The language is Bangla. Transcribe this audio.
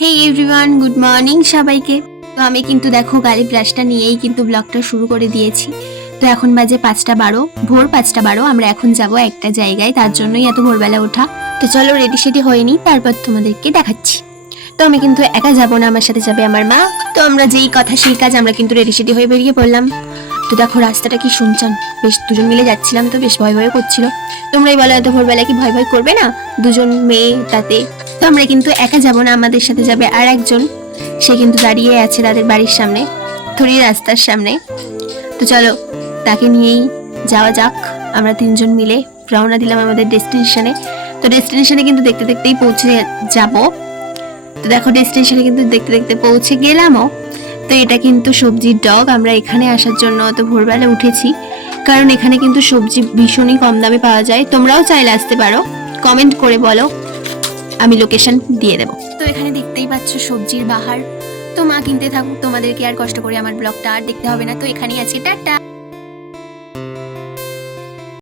হে এভরিওয়ান, গুড মর্নিং সবাইকে। তো আমি কিন্তু দেখো গাড়ি ব্রাশটা নিয়েই কিন্তু ব্লগটা শুরু করে দিয়েছি। তো এখন বাজে 5:12, ভোর 5:12। আমরা এখন যাব একটা জায়গায়, তার জন্যই এত ভোরবেলা ওঠা। তো চলো রেডি সেডি হয়নি, তারপর তোমাদেরকে দেখাচ্ছি। তো আমি কিন্তু একা যাব না, আমার সাথে যাবে আমার মা। তো আমরা যেই কথা সেই কাজ, আমরা কিন্তু রেডি সেডি হয়ে বেরিয়ে পড়লাম। তো দেখো রাস্তাটা কি শুনছান, বেশ দুজন মিলে যাচ্ছিলাম, তো বেশ ভয় ভয় করছিল। তোমরাই বলো এত ভোরবেলা কি ভয় ভয় করবে না? দুজন মেয়ে তাতে। তো আমরা কিন্তু একা যাব না, আমাদের সাথে যাবে আর একজন। সে কিন্তু দাঁড়িয়ে আছে তাদের বাড়ির সামনে, থরি রাস্তার সামনে। তো চলো তাকে নিয়েই যাওয়া যাক। আমরা তিনজন মিলে রওনা দিলাম আমাদের ডেস্টিনেশনে। তো ডেস্টিনেশনে কিন্তু দেখতে দেখতেই পৌঁছে যাব। তো দেখো ডেস্টিনেশনে কিন্তু দেখতে দেখতে পৌঁছে গেলামও। তো এটা কিন্তু সবজির ডগ। আমরা এখানে আসার জন্য অত ভোরবেলা উঠেছি, কারণ এখানে কিন্তু সবজি ভীষণই কম দামে পাওয়া যায়। তোমরাও চাইলে আসতে পারো, কমেন্ট করে বলো, আমি লোকেশন দিয়ে দেবো। তো এখানে দেখতেই পাচ্ছ সবজির বাহার। তো মা কিনতে থাকুক, তোমাদেরকে আর কষ্ট করে আমার ব্লগটা আর দেখতে হবে না। তো এখানেই আজকে টাটা।